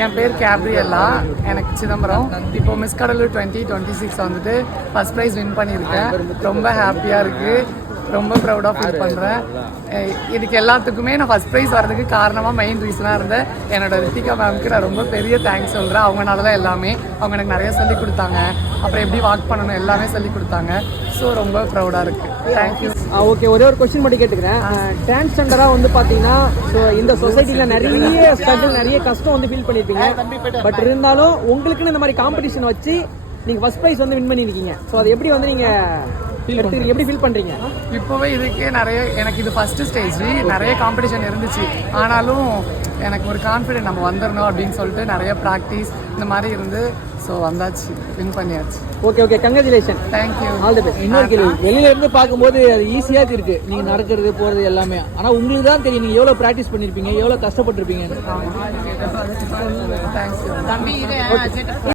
என் பேர் கேப்ரியல்லா, எனக்கு சிதம்பரம். இப்போ மிஸ் கடலூர் 2026 வந்துட்டு ஃபர்ஸ்ட் ப்ரைஸ் வின் பண்ணியிருக்கேன். ரொம்ப ஹாப்பியாக இருக்குது, ரொம்ப ப்ரௌடாக ஃபீல் பண்ணுறேன். இதுக்கு எல்லாத்துக்குமே நான் ஃபர்ஸ்ட் ப்ரைஸ் வரதுக்கு காரணமாக மெயின் ரீசனாக இருந்தேன் என்னோட ரித்திகா மேம்க்கு நான் ரொம்ப பெரிய தேங்க்ஸ் சொல்கிறேன். அவங்களால தான் எல்லாமே. அவங்க எனக்கு நிறைய சொல்லிக் கொடுத்தாங்க, அப்புறம் எப்படி வாக் பண்ணணும் எல்லாமே சொல்லிக் கொடுத்தாங்க. ஸோ ரொம்ப ப்ரௌடாக இருக்குது. தேங்க்யூ. ஓகே, ஒரே ஒரு கொஸ்டின் மட்டும் கேட்டுக்கிறேன். டிரான்ஸ்ஜெண்டராக வந்து பார்த்தீங்கன்னா இந்த சொசைட்டியில் நிறைய ஸ்ட்ரகிள், நிறைய கஷ்டம் வந்து ஃபீல் பண்ணியிருப்பீங்க. பட் இருந்தாலும் உங்களுக்குன்னு இந்த மாதிரி காம்படிஷன் வச்சு நீங்கள் ஃபர்ஸ்ட் ப்ரைஸ் வந்து வின் பண்ணியிருக்கீங்க. ஸோ அது எப்படி வந்து நீங்கள் எப்படி ஃபீல் பண்ணுறீங்க? இப்போவே இதுக்கே எனக்கு இது ஃபர்ஸ்ட் ஸ்டேஜ், நிறைய காம்படிஷன் இருந்துச்சு. ஆனாலும் எனக்கு ஒரு கான்ஃபிடென்ட் நம்ம வந்துடணும் அப்படின்னு சொல்லிட்டு நிறைய ப்ராக்டிஸ் இந்த மாதிரி இருந்து ஸோ வந்தாச்சு, வின் பண்ணியாச்சு. Okay, congratulation. Thank you. All the best. இன்னொரு கேள்வி, வெளியில இருந்து பார்க்கும்போது அது ஈஸியாக இருக்கு, நீங்கள் நடக்கிறது போகிறது எல்லாமே. ஆனால் உங்களுக்கு தான் தெரியும் நீங்கள் எவ்வளோ ப்ராக்டிஸ் பண்ணியிருப்பீங்க, எவ்வளோ கஷ்டப்பட்டிருப்பீங்க. தேங்க்யூ.